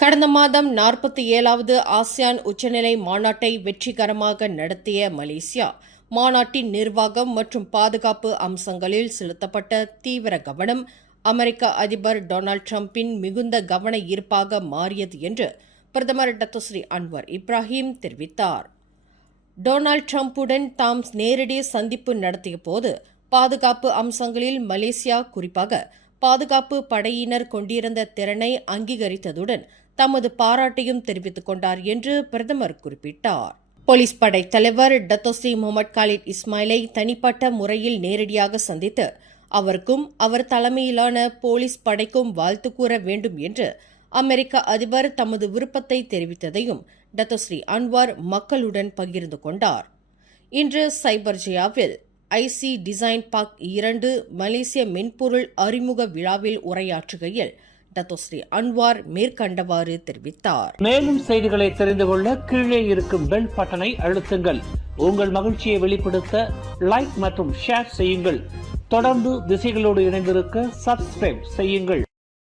கடந்த மாதம் 47வது ஆசியான் உச்சநிலை மாநாட்டை வெற்றிகரமாக நடத்திய மலேசியா, மாநாட்டின் நிர்வாகம் மற்றும் பாதுகாப்பு அம்சங்களில் செலுத்தப்பட்ட தீவிர கவனம் அமெரிக்க அதிபர் டொனால்டு டிரம்பின் மிகுந்த கவன ஈர்ப்பாக மாறியது என்று பிரதமர் டத்தோஸ்ரீ அன்வர் இப்ராஹிம் தெரிவித்தார். டொனால்டு டிரம்புடன் தாம் நேரடி சந்திப்பு நடத்தியபோது பாதுகாப்பு அம்சங்களில் மலேசியா, குறிப்பாக பாதுகாப்பு படையினர் கொண்டிருந்த திறனை அங்கீகரித்ததுடன் தமது பாராட்டையும் தெரிவித்துக் கொண்டார் என்று பிரதமர் குறிப்பிட்டார். போலீஸ் படை தலைவர் டத்தோஸ்ரீ முகமது காலித் இஸ்மாயிலை தனிப்பட்ட முறையில் நேரடியாக சந்தித்து அவருக்கும் அவர் தலைமையிலான போலீஸ் படைக்கும் வாழ்த்து கூற வேண்டும் என்று அமெரிக்க அதிபர் தமது விருப்பத்தை தெரிவித்ததையும் டத்தோஸ்ரீ அன்வார் மக்களுடன் பகிர்ந்து கொண்டார். இன்று சைபர்ஜியாவில் ஐசி டிசைன் பார்க் 2 மலேசிய மென்பொருள் அறிமுக விழாவில் உரையாற்றுகையில் டத்தோஸ்ரீ அன்வார் மேற்கண்டவாறு தெரிவித்தார். மேலும் செய்திகளை தெரிந்து கொள்ள கீழே இருக்கும் பெல் பட்டனை அழுத்துங்கள். உங்கள் மகிழ்ச்சியை வெளிப்படுத்த லைக் மற்றும் ஷேர் செய்யுங்கள். தொடர்ந்து திசைகளோடு இணைந்திருக்க சப்ஸ்கிரைப் செய்யுங்கள்.